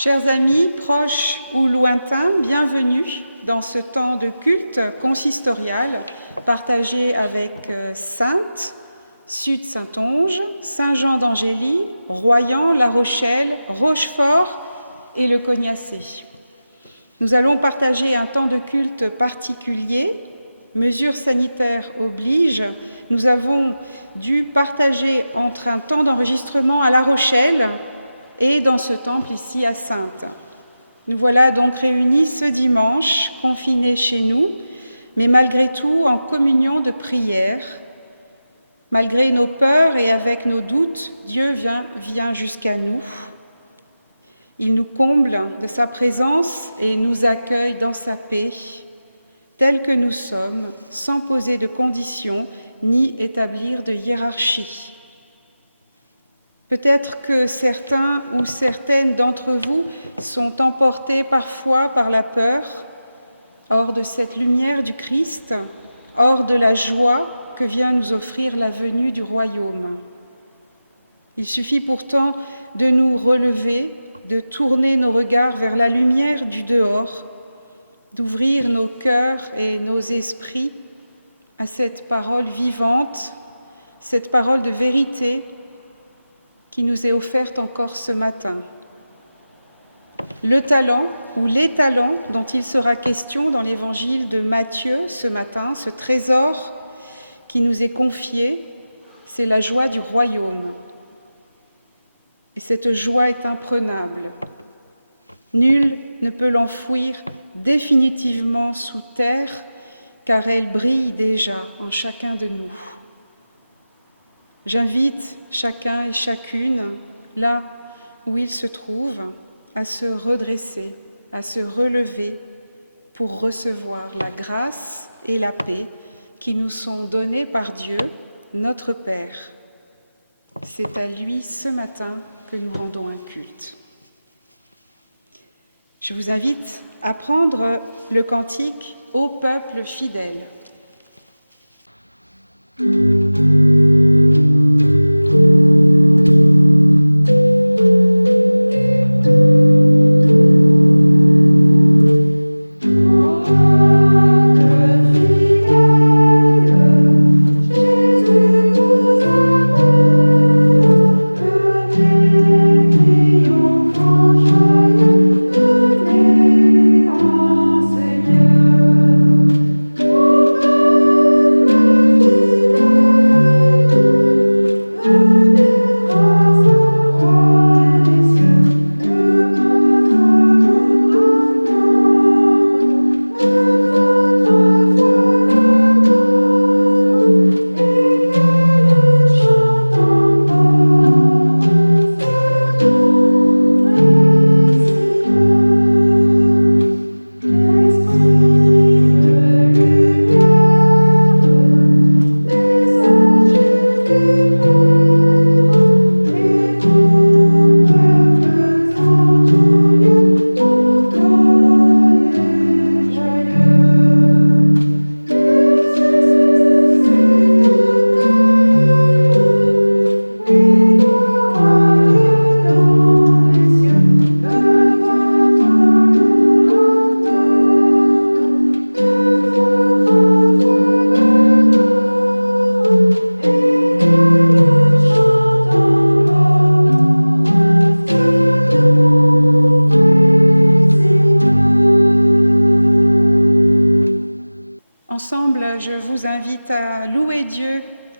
Chers amis, proches ou lointains, bienvenue dans ce temps de culte consistorial partagé avec Saintes, Sud-Saintonge, Saint-Jean d'Angély, Royan, La Rochelle, Rochefort et le Cognacé. Nous allons partager un temps de culte particulier. Mesures sanitaires oblige, nous avons dû partager entre un temps d'enregistrement à La Rochelle et dans ce temple ici à Saintes. Nous voilà donc réunis ce dimanche, confinés chez nous, mais malgré tout en communion de prière. Malgré nos peurs et avec nos doutes, Dieu vient jusqu'à nous. Il nous comble de sa présence et nous accueille dans sa paix, tels que nous sommes, sans poser de conditions ni établir de hiérarchie. Peut-être que certains ou certaines d'entre vous sont emportés parfois par la peur, hors de cette lumière du Christ, hors de la joie que vient nous offrir la venue du royaume. Il suffit pourtant de nous relever, de tourner nos regards vers la lumière du dehors, d'ouvrir nos cœurs et nos esprits à cette parole vivante, cette parole de vérité qui nous est offerte encore ce matin. Le talent ou les talents dont il sera question dans l'évangile de Matthieu ce matin, ce trésor qui nous est confié, c'est la joie du royaume. Et cette joie est imprenable. Nul ne peut l'enfouir définitivement sous terre, car elle brille déjà en chacun de nous. J'invite chacun et chacune, là où il se trouve, à se redresser, à se relever pour recevoir la grâce et la paix qui nous sont données par Dieu, notre Père. C'est à lui ce matin que nous rendons un culte. Je vous invite à prendre le cantique « Ô peuple fidèle ».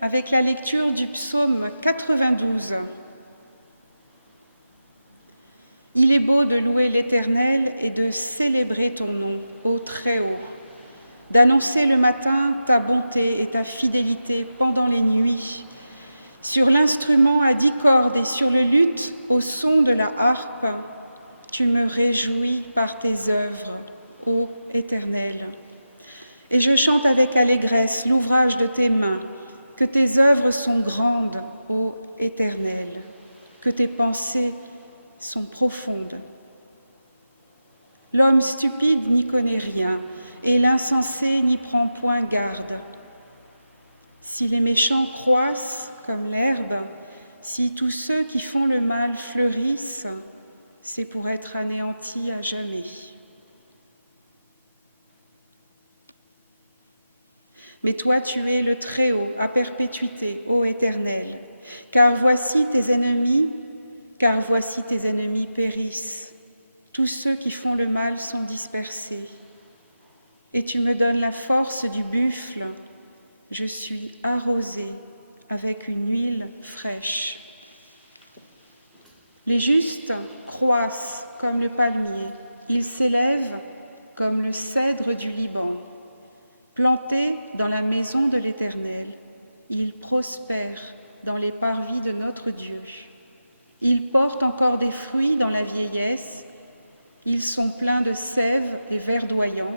Avec la lecture du psaume 92. Il est beau de louer l'Éternel et de célébrer ton nom, ô Très-Haut, d'annoncer le matin ta bonté et ta fidélité pendant les nuits, sur l'instrument à 10 cordes et sur le luth au son de la harpe, tu me réjouis par tes œuvres, ô Éternel. Et je chante avec allégresse l'ouvrage de tes mains, que tes œuvres sont grandes, ô Éternel, que tes pensées sont profondes. L'homme stupide n'y connaît rien, et l'insensé n'y prend point garde. Si les méchants croissent comme l'herbe, si tous ceux qui font le mal fleurissent, c'est pour être anéanti à jamais. Mais toi, tu es le Très-Haut, à perpétuité, ô Éternel, car voici tes ennemis périssent. Tous ceux qui font le mal sont dispersés. Et tu me donnes la force du buffle. Je suis arrosée avec une huile fraîche. Les justes croissent comme le palmier. Ils s'élèvent comme le cèdre du Liban. Plantés dans la maison de l'Éternel, ils prospèrent dans les parvis de notre Dieu. Ils portent encore des fruits dans la vieillesse. Ils sont pleins de sève et verdoyants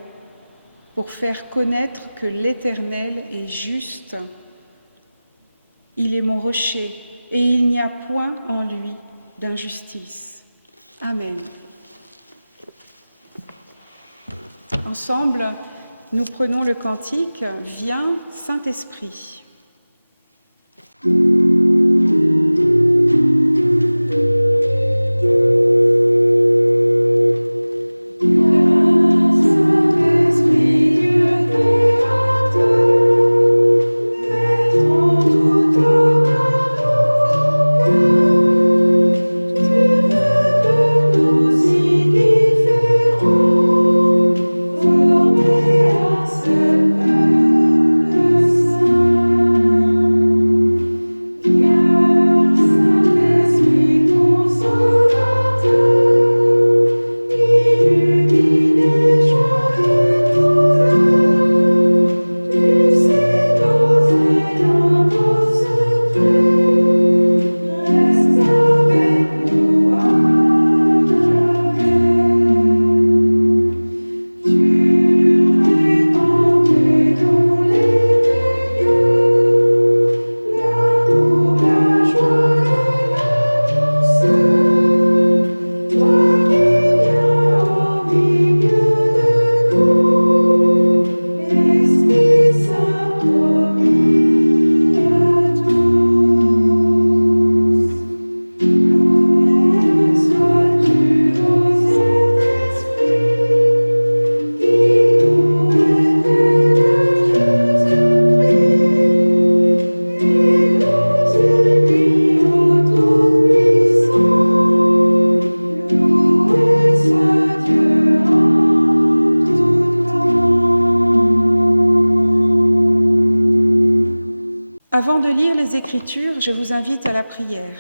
pour faire connaître que l'Éternel est juste. Il est mon rocher et il n'y a point en lui d'injustice. Amen. Ensemble, nous prenons le cantique « Viens, Saint-Esprit ». Avant de lire les Écritures, je vous invite à la prière.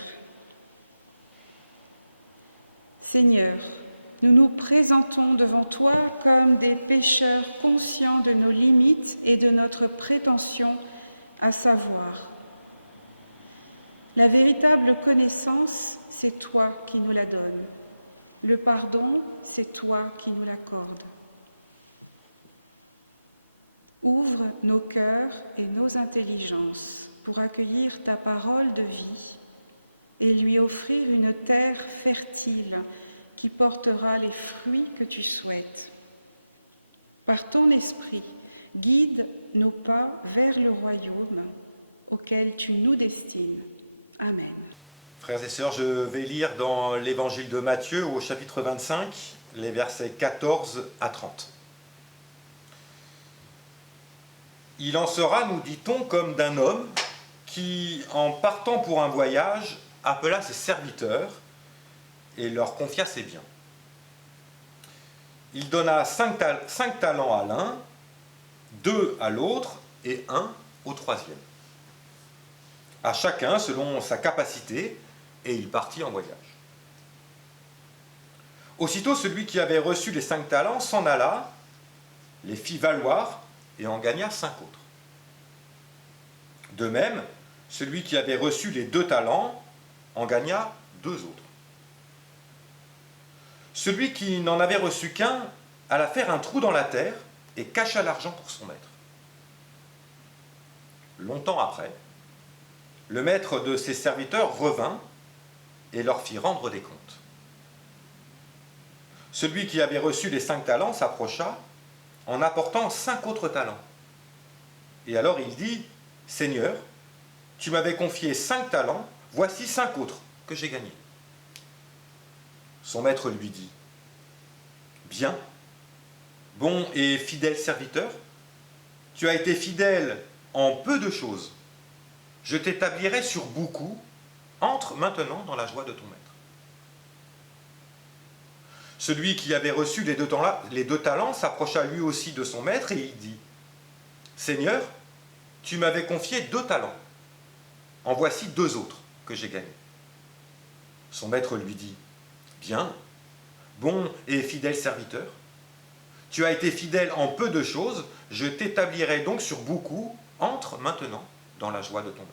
Seigneur, nous nous présentons devant toi comme des pécheurs conscients de nos limites et de notre prétention à savoir. La véritable connaissance, c'est toi qui nous la donnes. Le pardon, c'est toi qui nous l'accordes. Ouvre nos cœurs et nos intelligences pour accueillir ta parole de vie et lui offrir une terre fertile qui portera les fruits que tu souhaites. Par ton esprit, guide nos pas vers le royaume auquel tu nous destines. Amen. Frères et sœurs, je vais lire dans l'évangile de Matthieu au chapitre 25, les versets 14 à 30. Il en sera, nous dit-on, comme d'un homme qui, en partant pour un voyage, appela ses serviteurs et leur confia ses biens. Il donna 5 talents à l'un, 2 à l'autre et 1 au troisième. À chacun selon sa capacité, et il partit en voyage. Aussitôt, celui qui avait reçu les 5 talents s'en alla, les fit valoir et en gagna 5 autres. De même, celui qui avait reçu les 2 talents en gagna 2 autres. Celui qui n'en avait reçu qu'un alla faire un trou dans la terre et cacha l'argent pour son maître. Longtemps après, le maître de ses serviteurs revint et leur fit rendre des comptes. Celui qui avait reçu les 5 talents s'approcha en apportant 5 autres talents. Et alors il dit, « Seigneur, tu m'avais confié 5 talents, voici 5 autres que j'ai gagnés. » Son maître lui dit, « Bien, bon et fidèle serviteur, tu as été fidèle en peu de choses. Je t'établirai sur beaucoup. Entre maintenant dans la joie de ton maître. » Celui qui avait reçu les deux talents s'approcha lui aussi de son maître et il dit, « Seigneur, tu m'avais confié 2 talents. En voici 2 autres que j'ai gagnés. » Son maître lui dit, « Bien, bon et fidèle serviteur, tu as été fidèle en peu de choses, je t'établirai donc sur beaucoup. Entre maintenant dans la joie de ton maître. »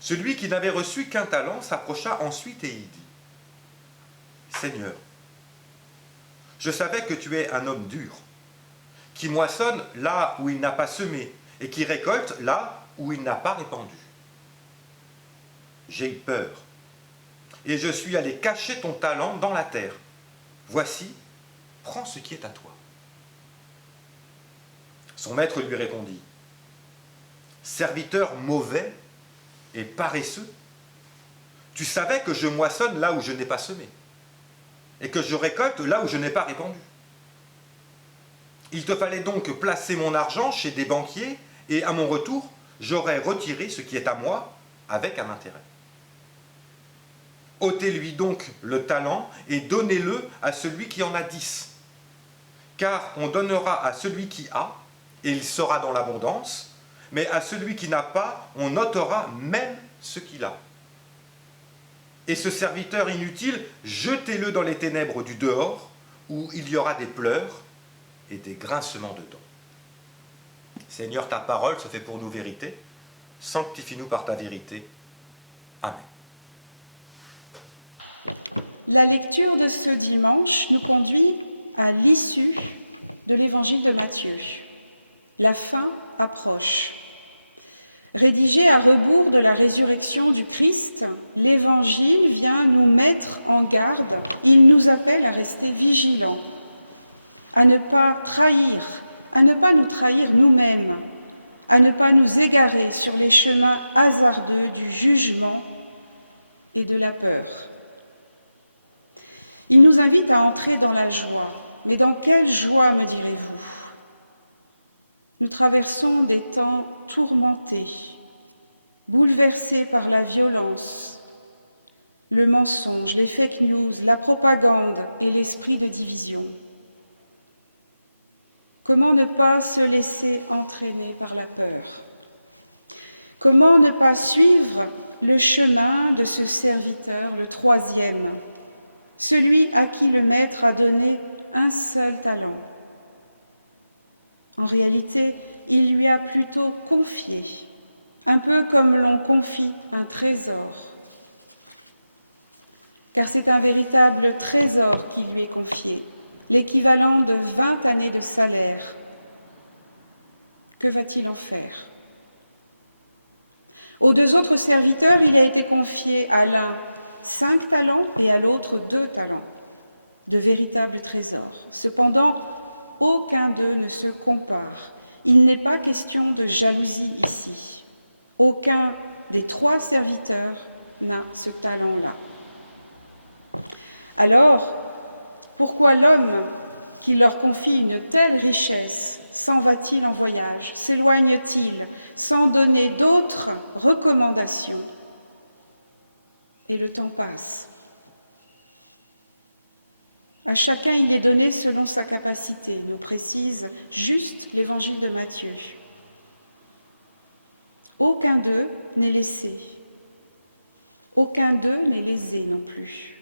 Celui qui n'avait reçu qu'un talent s'approcha ensuite et il dit, « Seigneur, je savais que tu es un homme dur, qui moissonne là où il n'a pas semé et qui récolte là où il n'a pas répandu. J'ai eu peur et je suis allé cacher ton talent dans la terre. Voici, prends ce qui est à toi. » Son maître lui répondit, « Serviteur mauvais et paresseux, tu savais que je moissonne là où je n'ai pas semé, et que je récolte là où je n'ai pas répandu. Il te fallait donc placer mon argent chez des banquiers, et à mon retour, j'aurais retiré ce qui est à moi avec un intérêt. Ôtez-lui donc le talent et donnez-le à celui qui en a 10, car on donnera à celui qui a, et il sera dans l'abondance, mais à celui qui n'a pas, on ôtera même ce qu'il a. Et ce serviteur inutile, jetez-le dans les ténèbres du dehors, où il y aura des pleurs et des grincements de dents. Seigneur, ta parole se fait pour nous vérité. Sanctifie-nous par ta vérité. Amen. La lecture de ce dimanche nous conduit à l'issue de l'évangile de Matthieu. La fin approche. Rédigé à rebours de la résurrection du Christ, l'Évangile vient nous mettre en garde. Il nous appelle à rester vigilants, à ne pas trahir, à ne pas nous trahir nous-mêmes, à ne pas nous égarer sur les chemins hasardeux du jugement et de la peur. Il nous invite à entrer dans la joie. Mais dans quelle joie, me direz-vous ? Nous traversons des temps tourmentés, bouleversés par la violence, le mensonge, les fake news, la propagande et l'esprit de division. Comment ne pas se laisser entraîner par la peur ? Comment ne pas suivre le chemin de ce serviteur, le 3e, celui à qui le Maître a donné un seul talent ? En réalité, il lui a plutôt confié, un peu comme l'on confie un trésor. Car c'est un véritable trésor qui lui est confié, l'équivalent de 20 années de salaire. Que va-t-il en faire ? Aux 2 autres serviteurs, il a été confié à l'un 5 talents et à l'autre 2 talents, de véritables trésors. Cependant, aucun d'eux ne se compare. Il n'est pas question de jalousie ici. Aucun des 3 serviteurs n'a ce talent-là. Alors, pourquoi l'homme qui leur confie une telle richesse s'en va-t-il en voyage? S'éloigne-t-il sans donner d'autres recommandations? Et le temps passe. À chacun, il est donné selon sa capacité, nous précise juste l'Évangile de Matthieu. Aucun d'eux n'est laissé. Aucun d'eux n'est lésé non plus.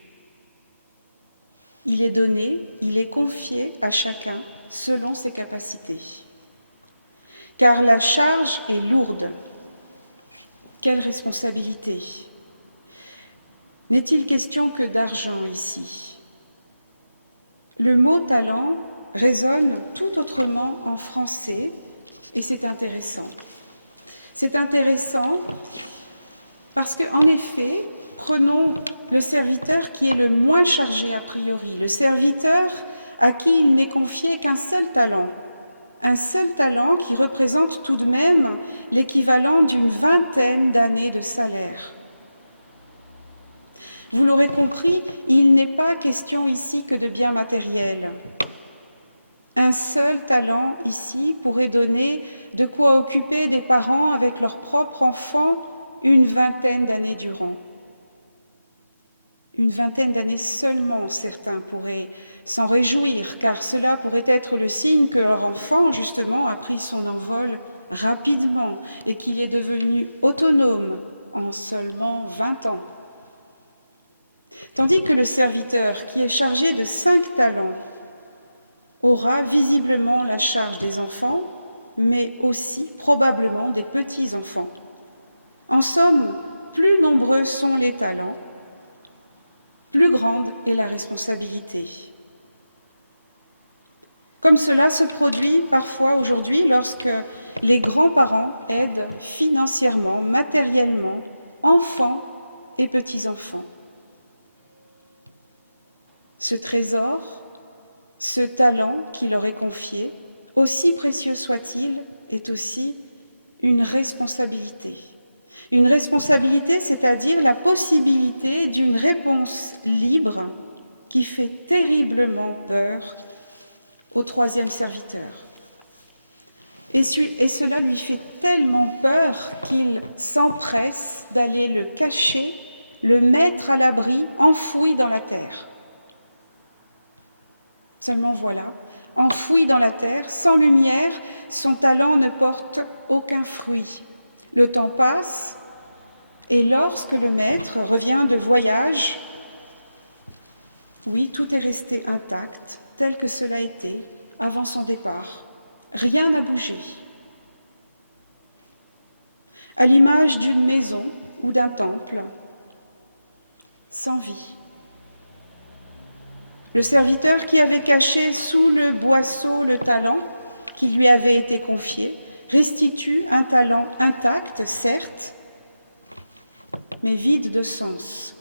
Il est donné, il est confié à chacun selon ses capacités. Car la charge est lourde. Quelle responsabilité! N'est-il question que d'argent ici ? Le mot « talent » résonne tout autrement en français et c'est intéressant. C'est intéressant parce qu'en effet, prenons le serviteur qui est le moins chargé a priori, le serviteur à qui il n'est confié qu'un seul talent. Un seul talent qui représente tout de même l'équivalent d'une 20aine d'années de salaire. Vous l'aurez compris, il n'est pas question ici que de biens matériels. Un seul talent ici pourrait donner de quoi occuper des parents avec leur propre enfant une vingtaine d'années durant. Une vingtaine d'années seulement, certains pourraient s'en réjouir, car cela pourrait être le signe que leur enfant, justement, a pris son envol rapidement et qu'il est devenu autonome en seulement 20 ans. Tandis que le serviteur, qui est chargé de 5 talents, aura visiblement la charge des enfants, mais aussi probablement des petits-enfants. En somme, plus nombreux sont les talents, plus grande est la responsabilité. Comme cela se produit parfois aujourd'hui lorsque les grands-parents aident financièrement, matériellement, enfants et petits-enfants. Ce trésor, ce talent qui leur est confié, aussi précieux soit-il, est aussi une responsabilité. Une responsabilité, c'est-à-dire la possibilité d'une réponse libre qui fait terriblement peur au troisième serviteur. Et cela lui fait tellement peur qu'il s'empresse d'aller le cacher, le mettre à l'abri, enfoui dans la terre. Seulement voilà, enfoui dans la terre, sans lumière, son talent ne porte aucun fruit. Le temps passe, et lorsque le maître revient de voyage, oui, tout est resté intact, tel que cela était avant son départ. Rien n'a bougé. À l'image d'une maison ou d'un temple, sans vie. Le serviteur qui avait caché sous le boisseau le talent qui lui avait été confié restitue un talent intact, certes, mais vide de sens.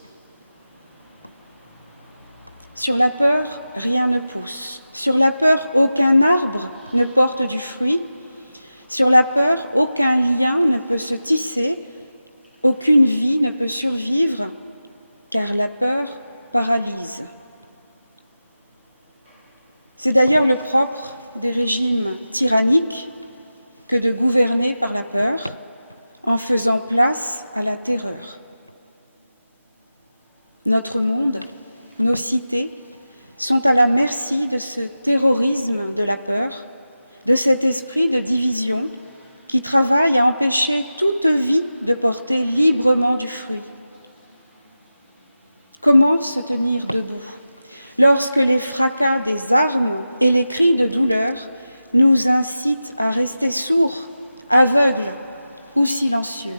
Sur la peur, rien ne pousse. Sur la peur, aucun arbre ne porte du fruit. Sur la peur, aucun lien ne peut se tisser, aucune vie ne peut survivre, car la peur paralyse. C'est d'ailleurs le propre des régimes tyranniques que de gouverner par la peur, en faisant place à la terreur. Notre monde, nos cités, sont à la merci de ce terrorisme de la peur, de cet esprit de division qui travaille à empêcher toute vie de porter librement du fruit. Comment se tenir debout lorsque les fracas des armes et les cris de douleur nous incitent à rester sourds, aveugles ou silencieux?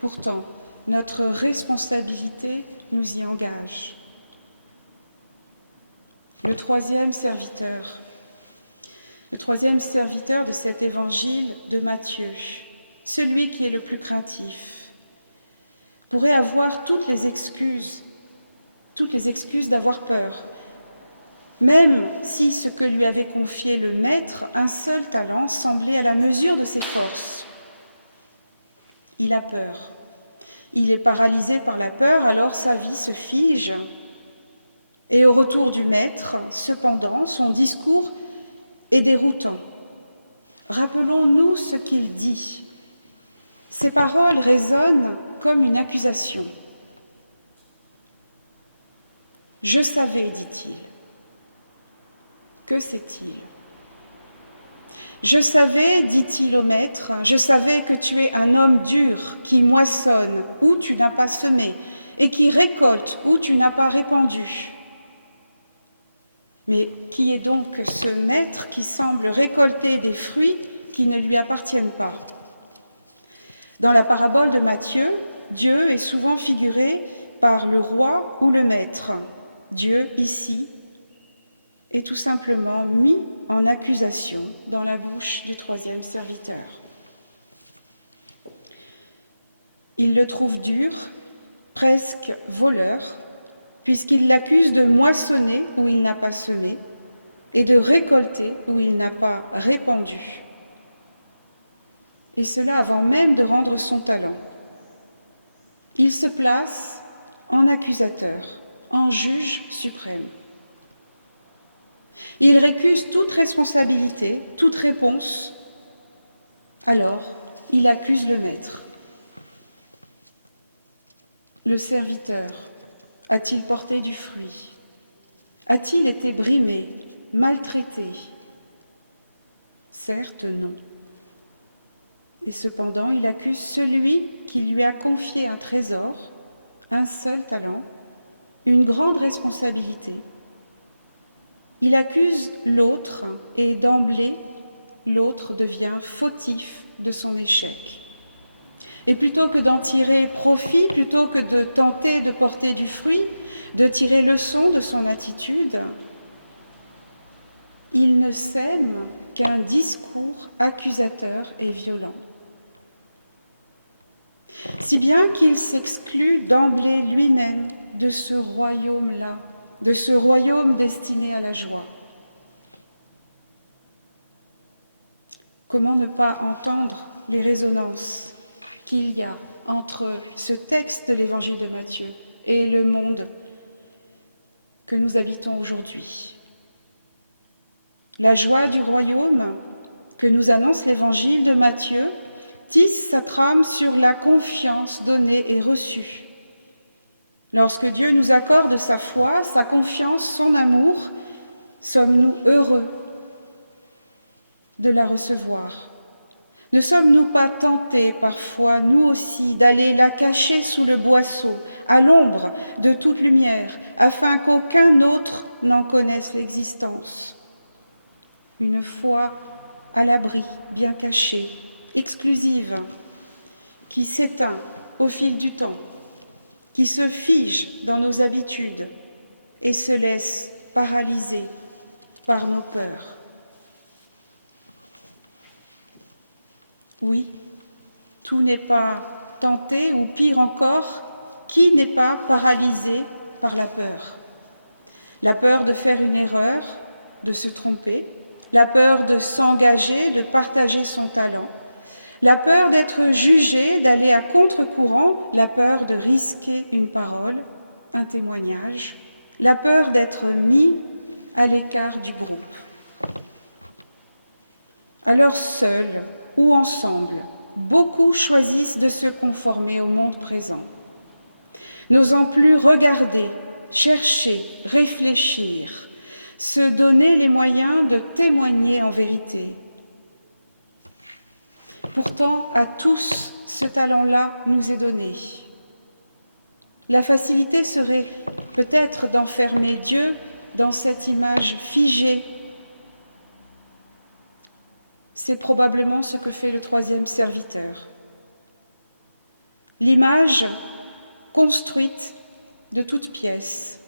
Pourtant, notre responsabilité nous y engage. Le troisième serviteur de cet évangile de Matthieu, celui qui est le plus craintif, pourrait avoir toutes les excuses d'avoir peur, même si ce que lui avait confié le maître, un seul talent, semblait à la mesure de ses forces. Il a peur. Il est paralysé par la peur, alors sa vie se fige. Et au retour du maître, cependant, son discours est déroutant. Rappelons-nous ce qu'il dit. Ces paroles résonnent comme une accusation. « Je savais, dit-il. » Que sait-il ? « Je savais, dit-il au maître, je savais que tu es un homme dur qui moissonne où tu n'as pas semé et qui récolte où tu n'as pas répandu. » Mais qui est donc ce maître qui semble récolter des fruits qui ne lui appartiennent pas ? Dans la parabole de Matthieu, Dieu est souvent figuré par le roi ou le maître. Dieu, ici, est tout simplement mis en accusation dans la bouche du troisième serviteur. Il le trouve dur, presque voleur, puisqu'il l'accuse de moissonner où il n'a pas semé et de récolter où il n'a pas répandu. Et cela avant même de rendre son talent. Il se place en accusateur, en juge suprême. Il récuse toute responsabilité, toute réponse. Alors, il accuse le maître. Le serviteur a-t-il porté du fruit? A-t-il été brimé, maltraité? Certes, non. Et cependant, il accuse celui qui lui a confié un trésor, un seul talent, une grande responsabilité. Il accuse l'autre et d'emblée, l'autre devient fautif de son échec. Et plutôt que d'en tirer profit, plutôt que de tenter de porter du fruit, de tirer leçon de son attitude, il ne sème qu'un discours accusateur et violent. Si bien qu'il s'exclut d'emblée lui-même de ce royaume-là, de ce royaume destiné à la joie. Comment ne pas entendre les résonances qu'il y a entre ce texte de l'Évangile de Matthieu et le monde que nous habitons aujourd'hui? La joie du royaume que nous annonce l'Évangile de Matthieu tisse sa trame sur la confiance donnée et reçue. Lorsque Dieu nous accorde sa foi, sa confiance, son amour, sommes-nous heureux de la recevoir? Ne sommes-nous pas tentés parfois, nous aussi, d'aller la cacher sous le boisseau, à l'ombre de toute lumière, afin qu'aucun autre n'en connaisse l'existence? Une foi à l'abri, bien cachée, exclusive, qui s'éteint au fil du temps, qui se fige dans nos habitudes et se laisse paralyser par nos peurs. Oui, tout n'est pas tenté, ou pire encore, qui n'est pas paralysé par la peur? La peur de faire une erreur, de se tromper, la peur de s'engager, de partager son talent, la peur d'être jugé, d'aller à contre-courant, la peur de risquer une parole, un témoignage, la peur d'être mis à l'écart du groupe. Alors seuls ou ensemble, beaucoup choisissent de se conformer au monde présent, n'osant plus regarder, chercher, réfléchir, se donner les moyens de témoigner en vérité. Pourtant, à tous, ce talent-là nous est donné. La facilité serait peut-être d'enfermer Dieu dans cette image figée. C'est probablement ce que fait le troisième serviteur. L'image construite de toutes pièces,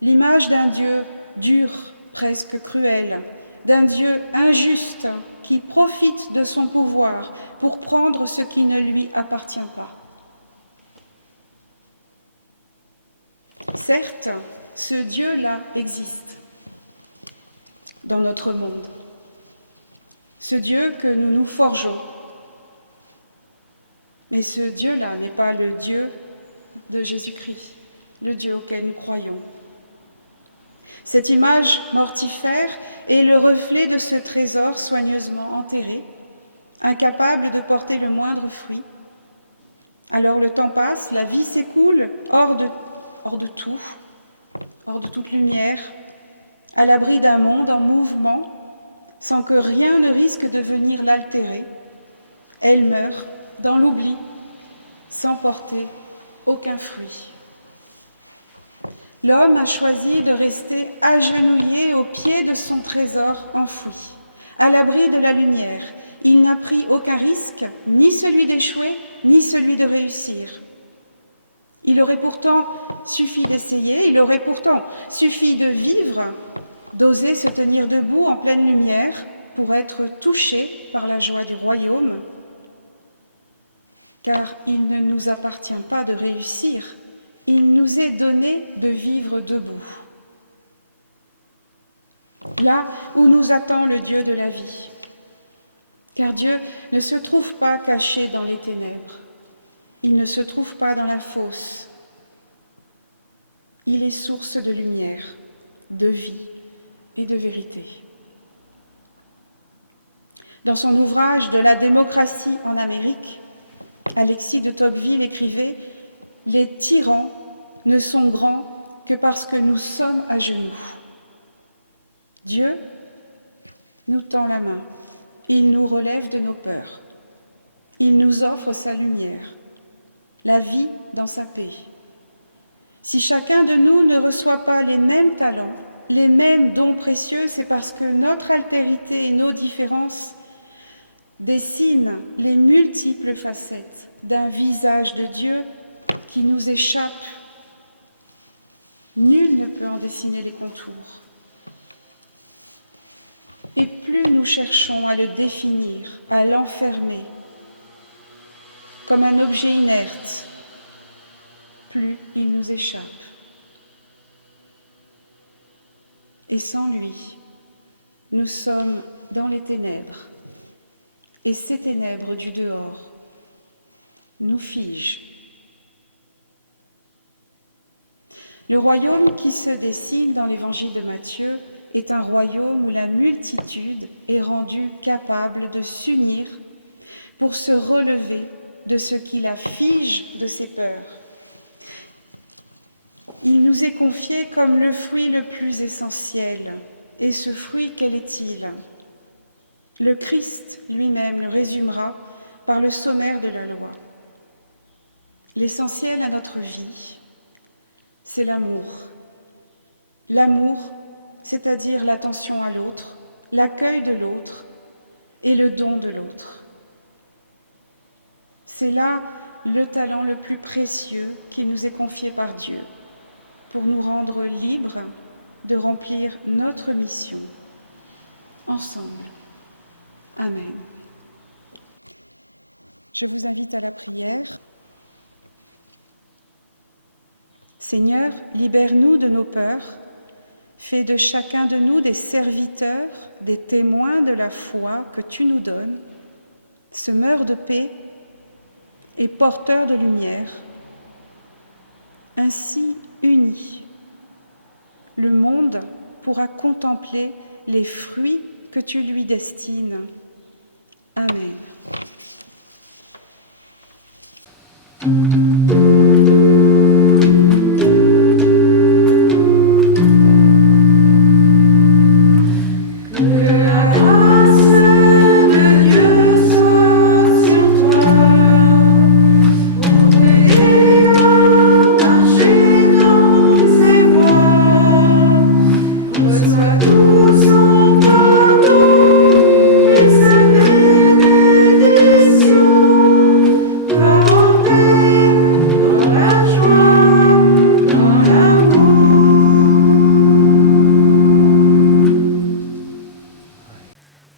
l'image d'un Dieu dur, presque cruel, d'un Dieu injuste qui profite de son pouvoir pour prendre ce qui ne lui appartient pas. Certes, ce Dieu-là existe dans notre monde. Ce Dieu que nous nous forgeons. Mais ce Dieu-là n'est pas le Dieu de Jésus-Christ, le Dieu auquel nous croyons. Cette image mortifère est le reflet de ce trésor soigneusement enterré, incapable de porter le moindre fruit. Alors le temps passe, la vie s'écoule hors de tout, hors de toute lumière, à l'abri d'un monde en mouvement, sans que rien ne risque de venir l'altérer. Elle meurt dans l'oubli, sans porter aucun fruit. L'homme a choisi de rester agenouillé au pied de son trésor enfoui, à l'abri de la lumière. Il n'a pris aucun risque, ni celui d'échouer, ni celui de réussir. Il aurait pourtant suffi d'essayer, il aurait pourtant suffi de vivre, d'oser se tenir debout en pleine lumière pour être touché par la joie du royaume. Car il ne nous appartient pas de réussir, il nous est donné de vivre debout. Là où nous attend le Dieu de la vie. Car Dieu ne se trouve pas caché dans les ténèbres. Il ne se trouve pas dans la fosse. Il est source de lumière, de vie et de vérité. Dans son ouvrage de la démocratie en Amérique, Alexis de Tocqueville écrivait « Les tyrans ne sont grands que parce que nous sommes à genoux. Dieu nous tend la main, il nous relève de nos peurs, il nous offre sa lumière, la vie dans sa paix. Si chacun de nous ne reçoit pas les mêmes talents, les mêmes dons précieux, c'est parce que notre altérité et nos différences dessinent les multiples facettes d'un visage de Dieu qui nous échappe. Nul ne peut en dessiner les contours. Et plus nous cherchons à le définir, à l'enfermer comme un objet inerte, plus il nous échappe. Et sans lui, nous sommes dans les ténèbres, et ces ténèbres du dehors nous figent. Le royaume qui se dessine dans l'évangile de Matthieu est un royaume où la multitude est rendue capable de s'unir pour se relever de ce qui la fige de ses peurs. Il nous est confié comme le fruit le plus essentiel. Et ce fruit, quel est-il ? Le Christ lui-même le résumera par le sommaire de la loi. L'essentiel à notre vie, c'est l'amour. L'amour, c'est-à-dire l'attention à l'autre, l'accueil de l'autre et le don de l'autre. C'est là le talent le plus précieux qui nous est confié par Dieu pour nous rendre libres de remplir notre mission ensemble. Amen. Je vous invite à la prière. Seigneur, libère-nous de nos peurs. Fais de chacun de nous des serviteurs, des témoins de la foi que tu nous donnes, semeurs de paix et porteurs de lumière. Ainsi unis, le monde pourra contempler les fruits que tu lui destines. Amen.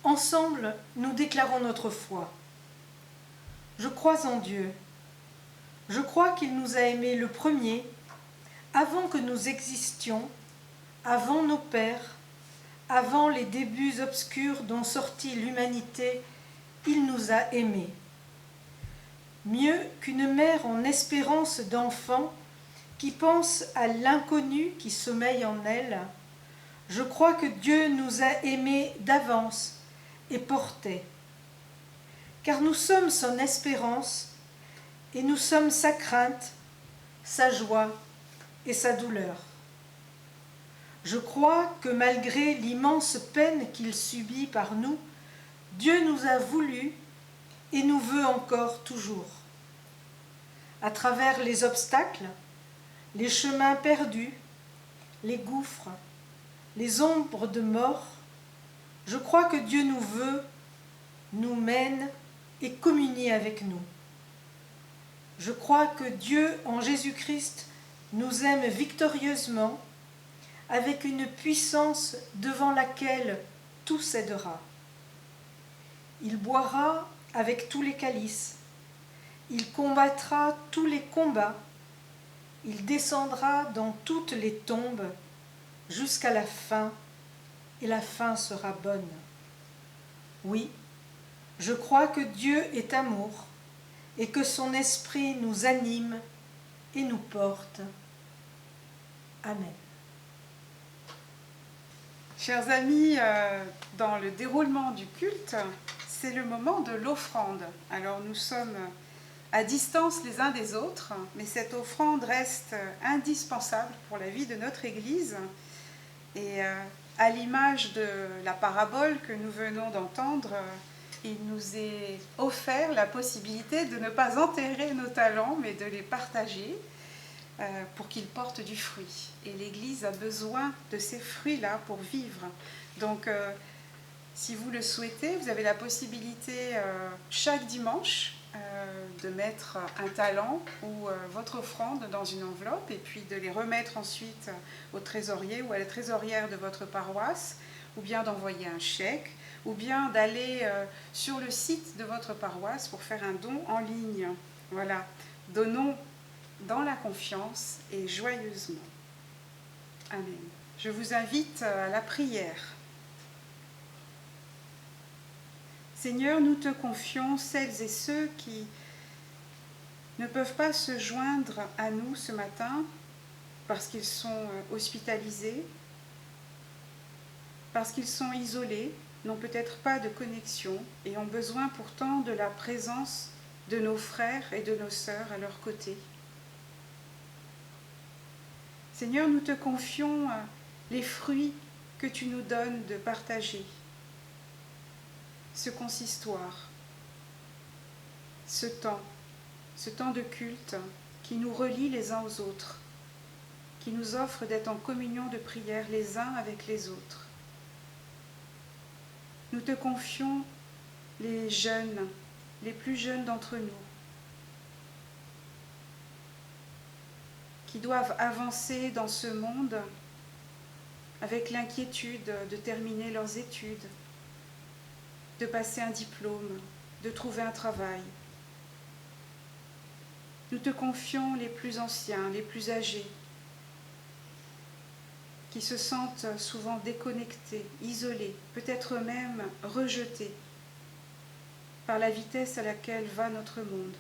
Ensemble, nous déclarons notre foi. Je crois en Dieu. Je crois qu'il nous a aimés le premier, avant que nous existions, avant nos pères, avant les débuts obscurs dont sortit l'humanité, il nous a aimés. Mieux qu'une mère en espérance d'enfant qui pense à l'inconnu qui sommeille en elle, je crois que Dieu nous a aimés d'avance et portait. Car nous sommes son espérance et nous sommes sa crainte, sa joie et sa douleur. Je crois que malgré l'immense peine qu'il subit par nous, Dieu nous a voulu et nous veut encore toujours. À travers les obstacles, les chemins perdus, les gouffres, les ombres de mort, je crois que Dieu nous veut, nous mène et communie avec nous. Je crois que Dieu, en Jésus-Christ, nous aime victorieusement, avec une puissance devant laquelle tout cédera. Il boira avec tous les calices, il combattra tous les combats, il descendra dans toutes les tombes jusqu'à la fin, et la fin sera bonne. Oui, je crois que Dieu est amour, et que son esprit nous anime et nous porte. Amen. Chers amis, dans le déroulement du culte, c'est le moment de l'offrande. Alors nous sommes à distance les uns des autres, mais cette offrande reste indispensable pour la vie de notre Église. Et à l'image de la parabole que nous venons d'entendre, il nous est offert la possibilité de ne pas enterrer nos talents, mais de les partager pour qu'ils portent du fruit. Et l'Église a besoin de ces fruits-là pour vivre. Donc, si vous le souhaitez, vous avez la possibilité chaque dimanche de mettre un talent ou votre offrande dans une enveloppe et puis de les remettre ensuite au trésorier ou à la trésorière de votre paroisse, ou bien d'envoyer un chèque, ou bien d'aller sur le site de votre paroisse pour faire un don en ligne. Voilà, donnons dans la confiance et joyeusement. Amen. Je vous invite à la prière. Seigneur, nous te confions celles et ceux qui ne peuvent pas se joindre à nous ce matin parce qu'ils sont hospitalisés, parce qu'ils sont isolés, n'ont peut-être pas de connexion et ont besoin pourtant de la présence de nos frères et de nos sœurs à leur côté. Seigneur, nous te confions les fruits que tu nous donnes de partager. Ce consistoire, ce temps de culte qui nous relie les uns aux autres, qui nous offre d'être en communion de prière les uns avec les autres. Nous te confions les jeunes, les plus jeunes d'entre nous, qui doivent avancer dans ce monde avec l'inquiétude de terminer leurs études, de passer un diplôme, de trouver un travail. Nous te confions les plus anciens, les plus âgés, qui se sentent souvent déconnectés, isolés, peut-être même rejetés par la vitesse à laquelle va notre monde.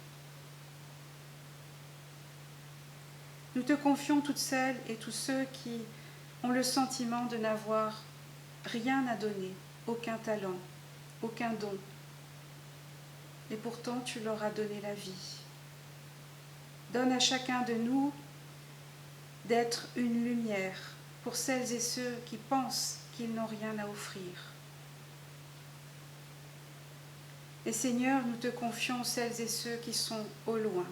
Nous te confions toutes celles et tous ceux qui ont le sentiment de n'avoir rien à donner, aucun talent, aucun don. Et pourtant, tu leur as donné la vie. Donne à chacun de nous d'être une lumière pour celles et ceux qui pensent qu'ils n'ont rien à offrir. Et Seigneur, nous te confions celles et ceux qui sont au loin,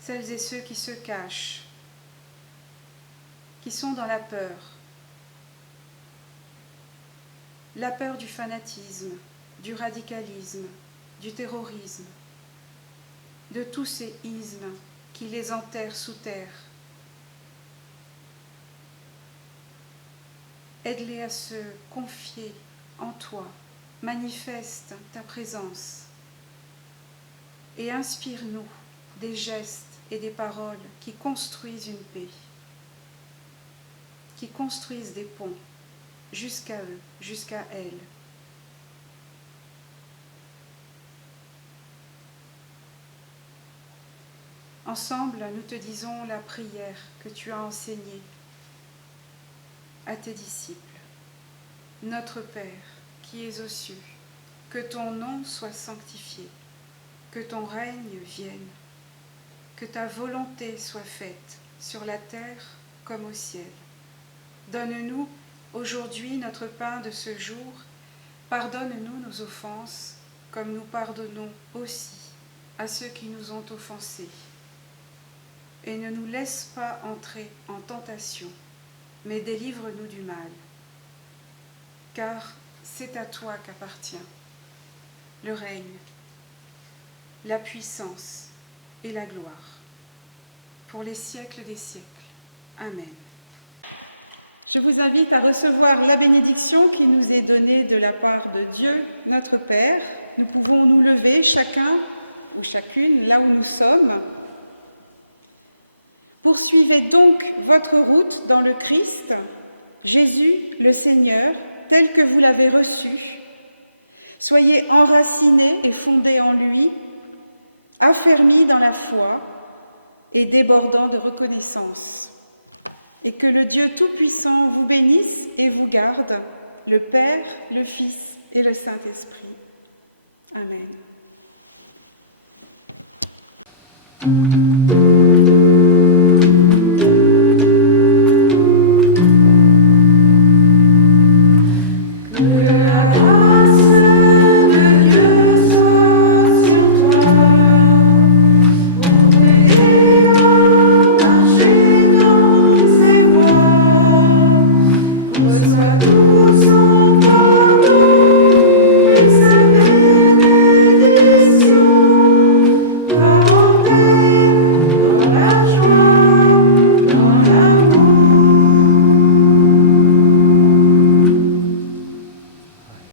celles et ceux qui se cachent, qui sont dans la peur du fanatisme, du radicalisme, du terrorisme, de tous ces ismes qui les enterrent sous terre. Aide-les à se confier en toi, manifeste ta présence et inspire-nous des gestes et des paroles qui construisent une paix, qui construisent des ponts jusqu'à eux, jusqu'à elles. Ensemble, nous te disons la prière que tu as enseignée à tes disciples. Notre Père, qui es aux cieux, que ton nom soit sanctifié, que ton règne vienne, que ta volonté soit faite sur la terre comme au ciel. Donne-nous aujourd'hui notre pain de ce jour. Pardonne-nous nos offenses, comme nous pardonnons aussi à ceux qui nous ont offensés. Et ne nous laisse pas entrer en tentation, mais délivre-nous du mal. Car c'est à toi qu'appartient le règne, la puissance et la gloire, pour les siècles des siècles. Amen. Je vous invite à recevoir la bénédiction qui nous est donnée de la part de Dieu, notre Père. Nous pouvons nous lever, chacun ou chacune, là où nous sommes. Poursuivez donc votre route dans le Christ, Jésus le Seigneur, tel que vous l'avez reçu. Soyez enracinés et fondés en lui, affermis dans la foi et débordants de reconnaissance. Et que le Dieu Tout-Puissant vous bénisse et vous garde, le Père, le Fils et le Saint-Esprit. Amen.